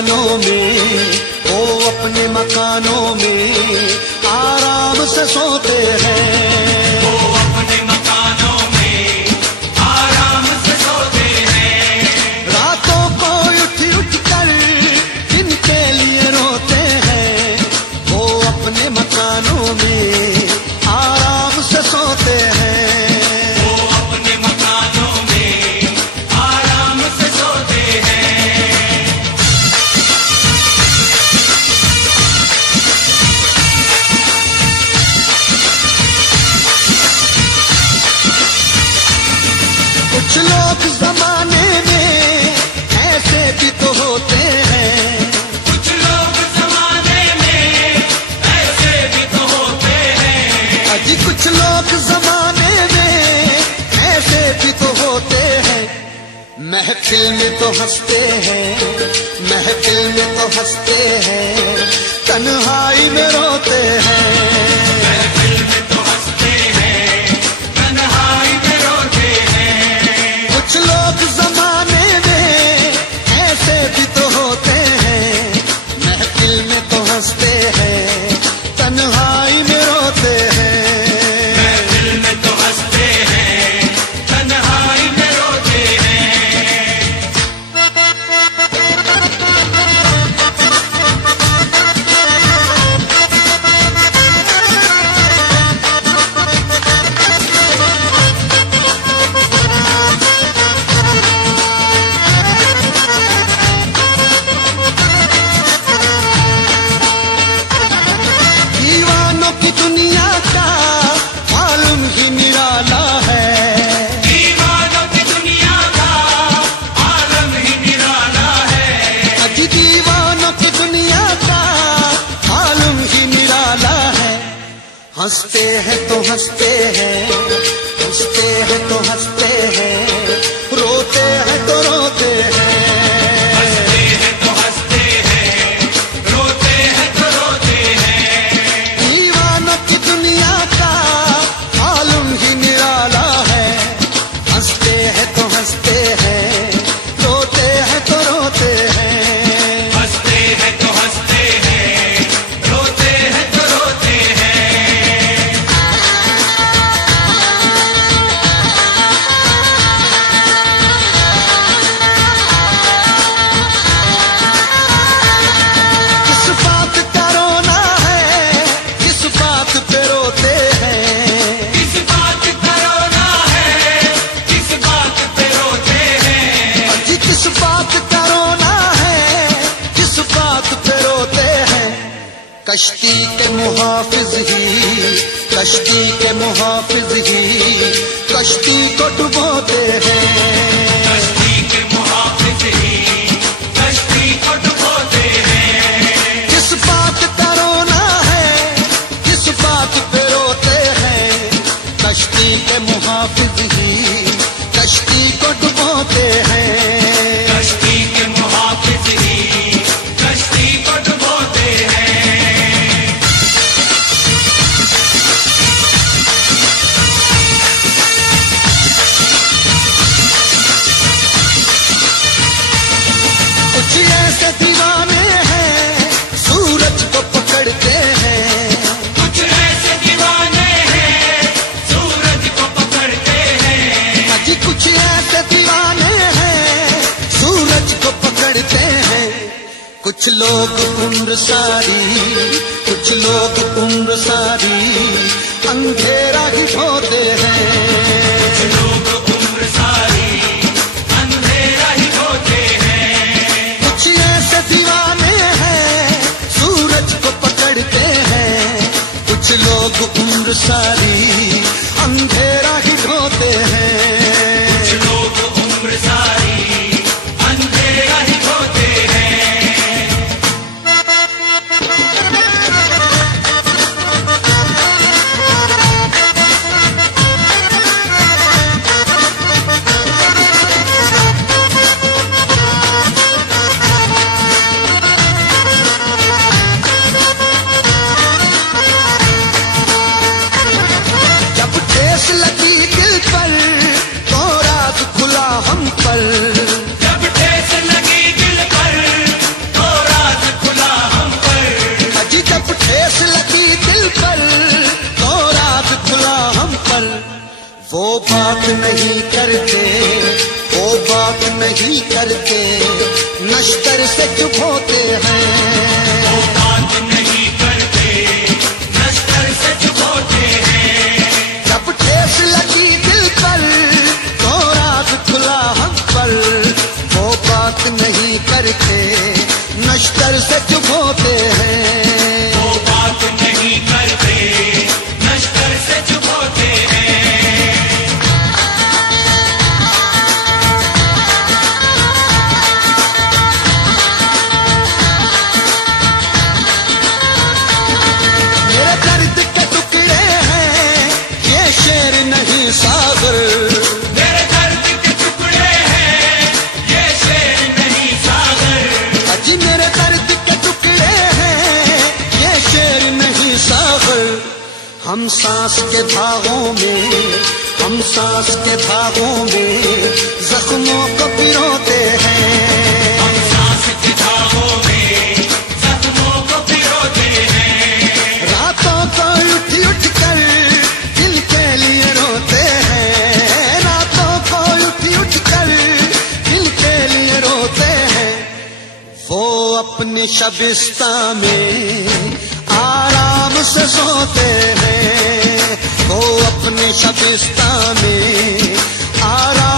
मकानों में, वो अपने मकानों में आराम से सोते हैं। वो अपने मकानों में आराम से सोते हैं। रातों को उठ उठ कर जिनके लिए रोते हैं, वो अपने मकानों में आराम से सोते हैं। कुछ लोग जमाने में ऐसे भी तो होते हैं। कुछ लोग जमाने में ऐसे भी तो होते हैं। अजी कुछ लोग जमाने में ऐसे भी तो होते हैं। महफिल में तो हंसते हैं, महफिल में तो हंसते हैं, तन्हाई में रोते हैं। महफिल में तो हंसते हैं, तन्हाई में रोते हैं। कुछ लोग जमाने में ऐसे भी तो होते हैं। महफिल में तो हंसते हैं, तन्हाई में रोते हैं। महफिल में तो हंसते हैं, तन्हाई में रोते हैं। दीवानों की दुनिया का मालूम ही निराला है। दीवानों की दुनिया का आलम ही निराला है। अजी दीवानों की दुनिया का मालूम ही निराला है। हंसते हैं तो हंसते हैं, हंसते हैं तो हंसते हैं, रोते हैं तो रोते हैं। हंसते हैं तो हंसते हैं, रोते हैं तो रोते हैं। दीवानों की दुनिया का मालूम ही निराला है। हंसते हैं तो हंसते हैं, रोते हैं तो रोते हैं। हंसते हैं तो हंसते हैं, रोते हैं तो रोते हैं। किस बात का रोना है, किस बात पे रोते हैं। किस बात का रोना है, किस बात पे रोते हैं। जी किस बात का रोना है, किस बात पे रोते हैं। कश्ती के मुहाफिज ही, कश्ती के मुहाफिज ही कश्ती को डुबोते हैं। कश्ती के मुहाफिज ही कश्ती को डुबोते हैं। किस बात का रोना है, किस बात पे रोते हैं। कश्ती के मुहाफिज ही कश्ती को डुबोते हैं। कश्ती के मुहाफिज ही कश्ती को डुबोते हैं। कुछ ऐसे दीवाने हैं सूरज को पकड़ते हैं। कुछ ऐसे दीवाने हैं सूरज को पकड़ते हैं। अजी कुछ ऐसे दीवाने हैं सूरज को पकड़ते हैं। कुछ लोग उम्र सारी, कुछ लोग उम्र सारी अंधेरा ही ढोते हैं। कुछ लोग उम्र सारी अंधेरा ही ढोते हैं। कुछ ऐसे दीवाने हैं सूरज को पकड़ते हैं। कुछ लोग उम्र सारी अंधेरा ही ढोते हैं। कुछ लोग उम्र सारी अंधेरा ही ढोते हैं। बात नहीं करते, वो बात नहीं करते, नश्तर से चुप होते हैं। वो बात नहीं करते, नश्तर से चुप होते हैं। जब ठेस लगी दिल पर तो राज खुला हम पर, वो बात नहीं करते, नश्तर से चुप होते हैं। वो बात नहीं करते, नश्तर से चुप होते हैं। मेरे दर्द के टुकड़े हैं, ये शेर नहीं सागर। मेरे दर्द के टुकड़े हैं, ये शेर नहीं सागर। अजी मेरे दर्द के टुकड़े हैं, ये शेर नहीं सागर। हम सांस के धागों में, हम सांस के धागों में जख्मों को पिरोते हैं। हम सांस की धागों में जख्मों को पिरोते हैं। रातों को उठ उठ कर दिल के लिए रोते हैं। रातों को उठ उठ कर दिल के लिए रोते हैं। वो अपने शबिस्ता में आराम से सोते हैं। वो अपने शबिस्ता में आराम